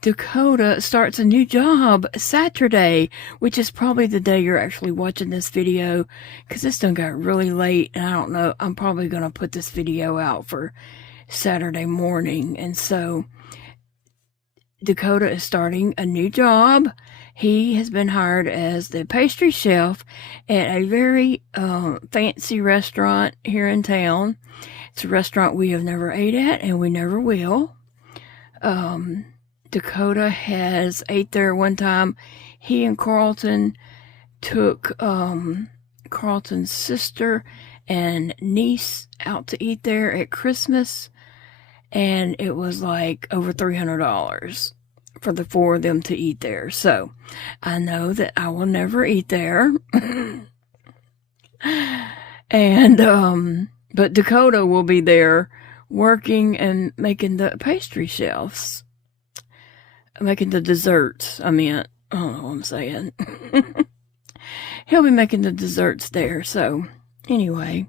Dakota starts a new job Saturday, which is probably the day you're actually watching this video, because this done got really late, and I don't know, I'm probably going to put this video out for Saturday morning. And so Dakota is starting a new job. He has been hired as the pastry chef at a very fancy restaurant here in town. It's a restaurant we have never ate at, and we never will. Dakota has ate there one time. He and Carlton took Carlton's sister and niece out to eat there at Christmas, and it was like over $300 for the four of them to eat there. So I know that I will never eat there. And but Dakota will be there working and making the pastry shelves, making the desserts. I don't know what I'm saying. He'll be making the desserts there. So anyway,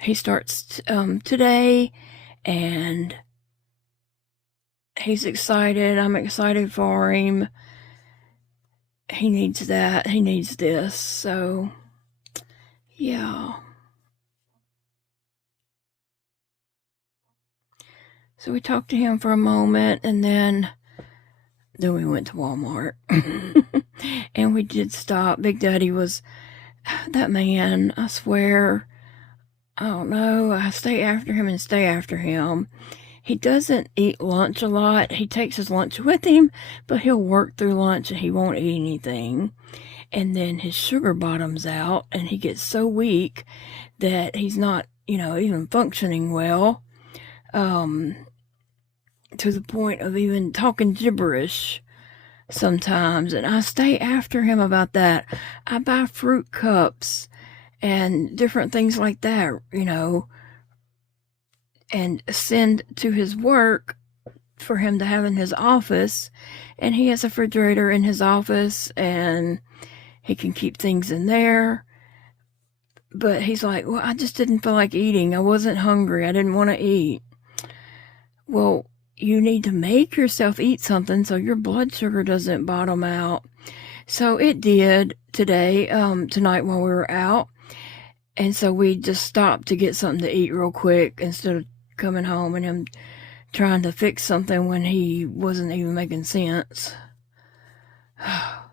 he starts today, and he's excited. I'm excited for him. He needs that. He needs this. So yeah. So we talked to him for a moment, and then we went to Walmart. And we did stop. Big Daddy was, that man, I swear, I don't know, I stay after him and stay after him. He doesn't eat lunch a lot. He takes his lunch with him, but he'll work through lunch and he won't eat anything. And then his sugar bottoms out, and he gets so weak that he's not, even functioning well. To the point of even talking gibberish sometimes, and I stay after him about that. I buy fruit cups and different things like that, and send to his work for him to have in his office. And he has a refrigerator in his office, and he can keep things in there. But he's like, well, I just didn't feel like eating. I wasn't hungry. I didn't want to eat. Well, you need to make yourself eat something so your blood sugar doesn't bottom out. So it did tonight while we were out. And so we just stopped to get something to eat real quick instead of coming home and him trying to fix something when he wasn't even making sense.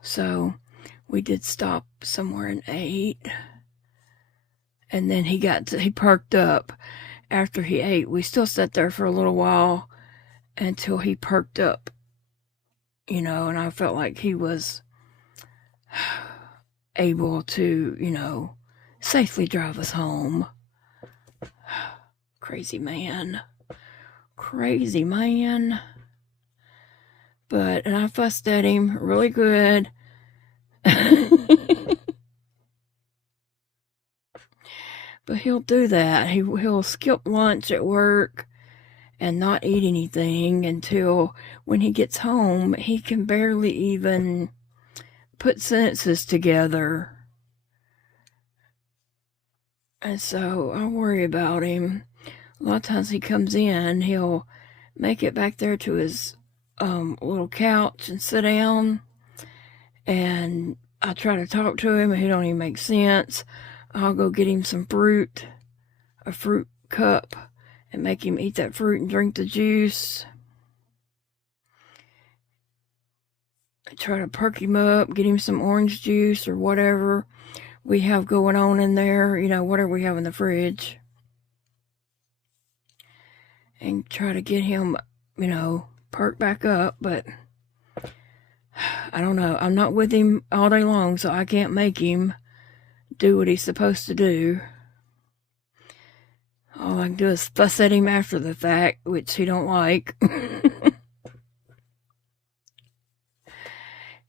So we did stop somewhere and ate. And then he perked up after he ate. We still sat there for a little while until he perked up, and I felt like he was able to, safely drive us home. Crazy man. And I fussed at him really good. But he'll do that. He'll skip lunch at work and not eat anything until when he gets home. He can barely even put sentences together. And so I worry about him. A lot of times he comes in, he'll make it back there to his little couch and sit down. And I try to talk to him, and he don't even make sense. I'll go get him some fruit, a fruit cup, and make him eat that fruit and drink the juice. I try to perk him up, get him some orange juice or whatever we have going on in there, whatever we have in the fridge. And try to get him, perked back up, but I don't know. I'm not with him all day long, so I can't make him do what he's supposed to do. All I can do is fuss at him after the fact, which he don't like.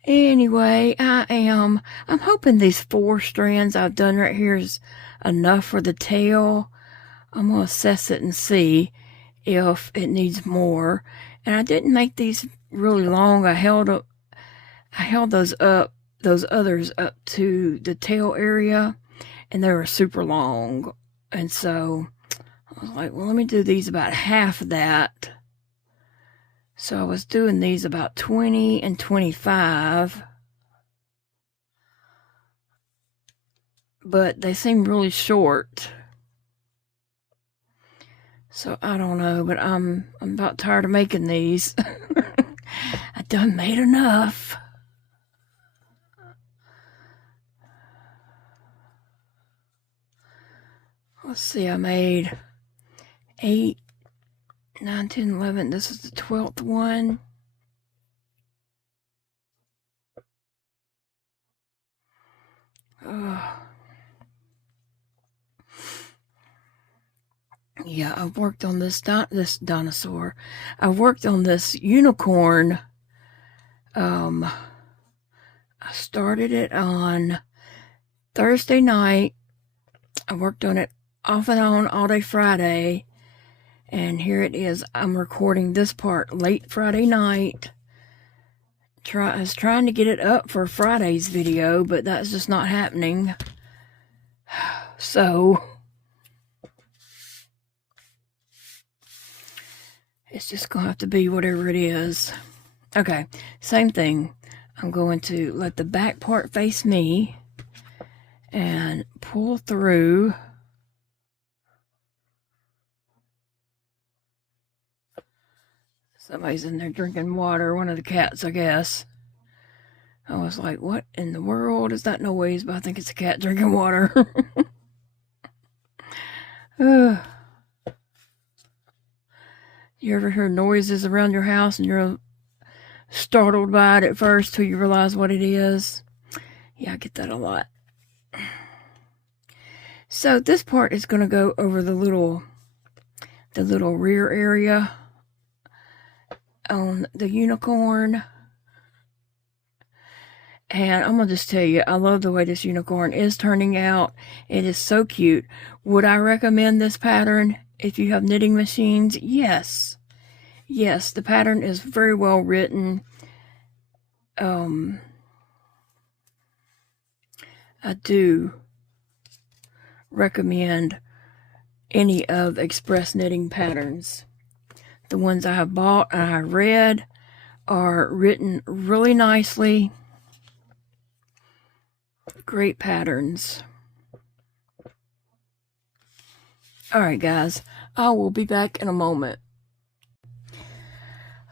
Anyway, I'm hoping these 4 strands I've done right here is enough for the tail. I'm going to assess it and see if it needs more. And I didn't make these really long. I held those others up to the tail area, and they were super long. And so I was like, well, let me do these about half of that. So I was doing these about 20 and 25. But they seem really short. So I don't know, but I'm about tired of making these. I done made enough. Let's see, I made 8, 9, 10, 11. This is the 12th one. Yeah, I've worked on this dinosaur. I've worked on this unicorn. I started it on Thursday night. I worked on it off and on all day Friday. And here it is. I'm recording this part late Friday night. I was trying to get it up for Friday's video, but that's just not happening. So it's just gonna have to be whatever it is. Okay, same thing. I'm going to let the back part face me and pull through. Somebody's in there drinking water. One of the cats, I guess. I was like, what in the world is that noise? But I think it's a cat drinking water. You ever hear noises around your house and you're startled by it at first till you realize what it is? Yeah, I get that a lot. So this part is going to go over the little rear area on the unicorn. And I'm going to just tell you, I love the way this unicorn is turning out. It is so cute. Would I recommend this pattern if you have knitting machines? Yes. Yes, the pattern is very well written. I do recommend any of Express Knitting patterns. The ones I have bought and I read are written really nicely. Great patterns. Alright guys, I will be back in a moment.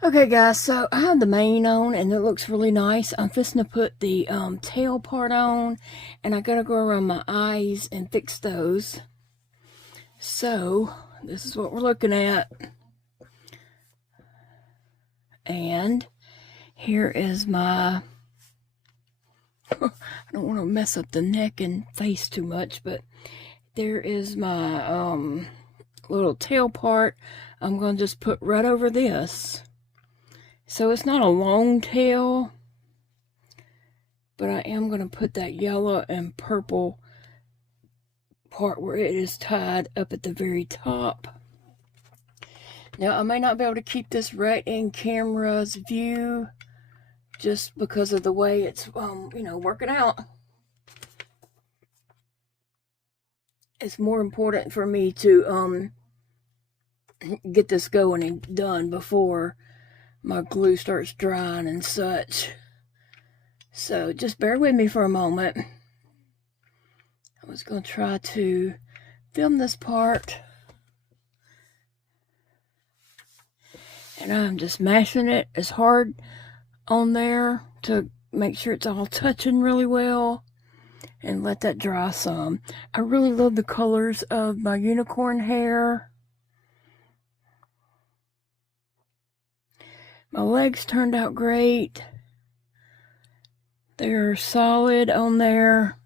Okay guys, so I have the mane on and it looks really nice. I'm fixing to put the tail part on, and I gotta go around my eyes and fix those. So this is what we're looking at. And here is my I don't want to mess up the neck and face too much, but there is my little tail part. I'm going to just put right over this. So it's not a long tail, but I am going to put that yellow and purple part where it is tied up at the very top. Now I may not be able to keep this right in camera's view just because of the way it's working out. It's more important for me to get this going and done before my glue starts drying and such. So just bear with me for a moment. I was going to try to film this part, and I'm just mashing it as hard on there to make sure it's all touching really well, and let that dry some. I really love the colors of my unicorn hair. My legs turned out great. They're solid on there.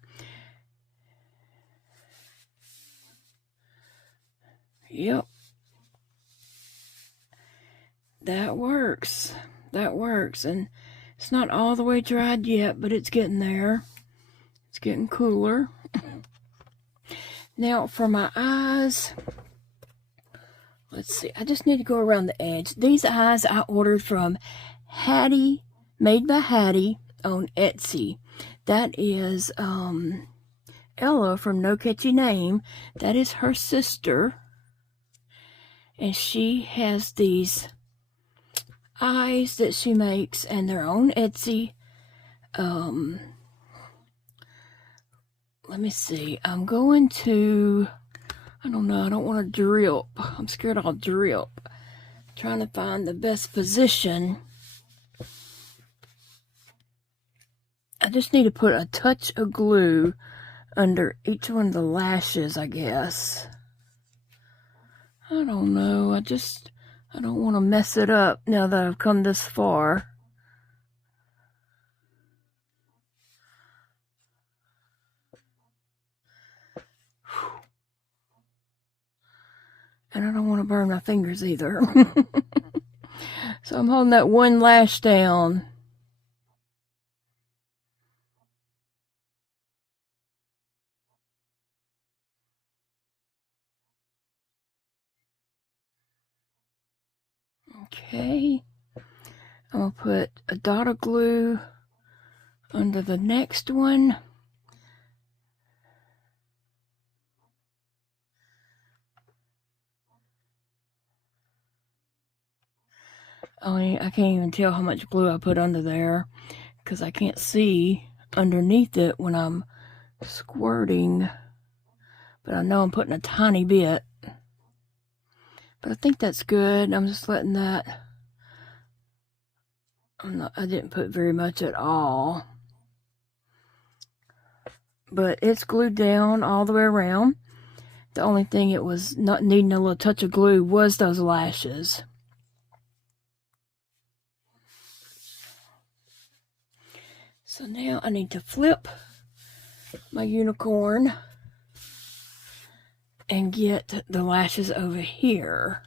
Yep. That works. That works. And it's not all the way dried yet, but it's getting there. It's getting cooler. Now for my eyes, let's see. I just need to go around the edge. These eyes I ordered from Hattie, Made by Hattie on Etsy. That is Ella from No Catchy Name. That is her sister. And she has these eyes that she makes, and they're on Etsy. Let me see. I'm going to I don't know, I don't want to drip. I'm scared I'll drip. Trying to find the best position. I just need to put a touch of glue under each one of the lashes, I guess. I don't know. I don't want to mess it up now that I've come this far. And I don't want to burn my fingers either. So I'm holding that one lash down. Okay. I'm going to put a dot of glue under the next one. I can't even tell how much glue I put under there because I can't see underneath it when I'm squirting. But I know I'm putting a tiny bit. But I think that's good. I'm just letting that... I didn't put very much at all. But it's glued down all the way around. The only thing it was not needing a little touch of glue was those lashes. So now I need to flip my unicorn and get the lashes over here,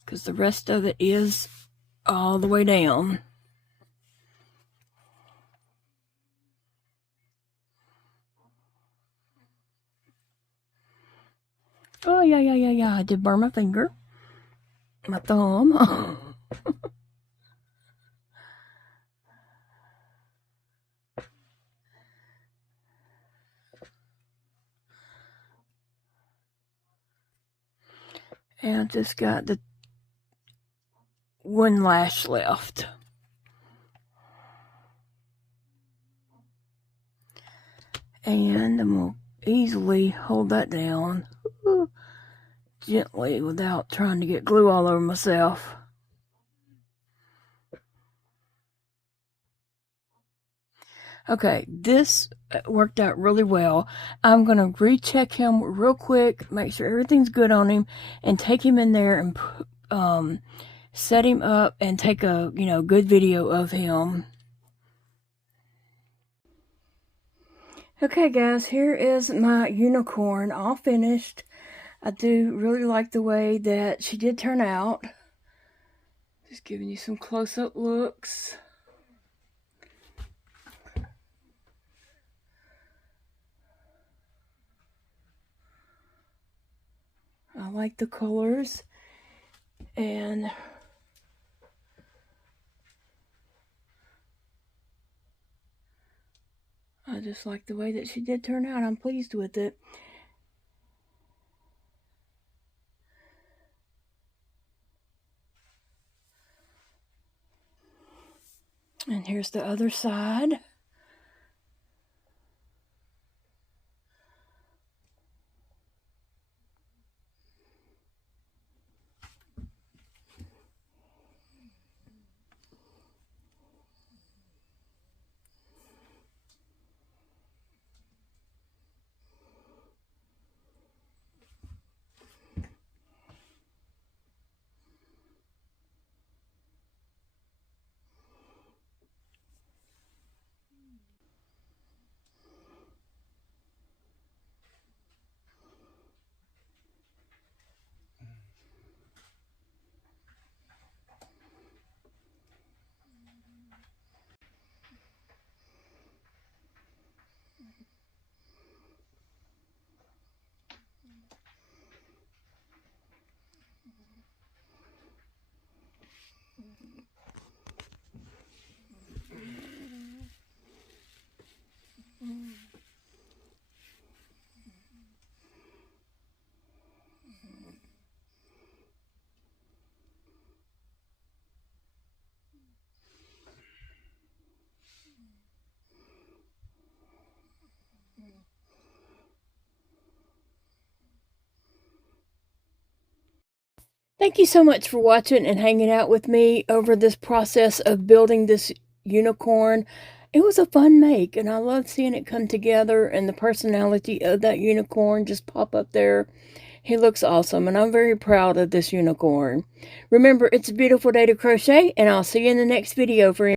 because the rest of it is all the way down. Oh, yeah. I did burn my finger. My thumb. And I just got the one lash left. And I'm going to easily hold that down gently without trying to get glue all over myself. Okay, this worked out really well. I'm going to recheck him real quick, make sure everything's good on him, and take him in there and set him up and take a, good video of him. Okay, guys, here is my unicorn all finished. I do really like the way that she did turn out. Just giving you some close-up looks. I like the colors, and I just like the way that she did turn out. I'm pleased with it. And here's the other side. Thank you so much for watching and hanging out with me over this process of building this unicorn. It was a fun make, and I love seeing it come together and the personality of that unicorn just pop up there. He looks awesome, and I'm very proud of this unicorn. Remember, it's a beautiful day to crochet, and I'll see you in the next video, friends.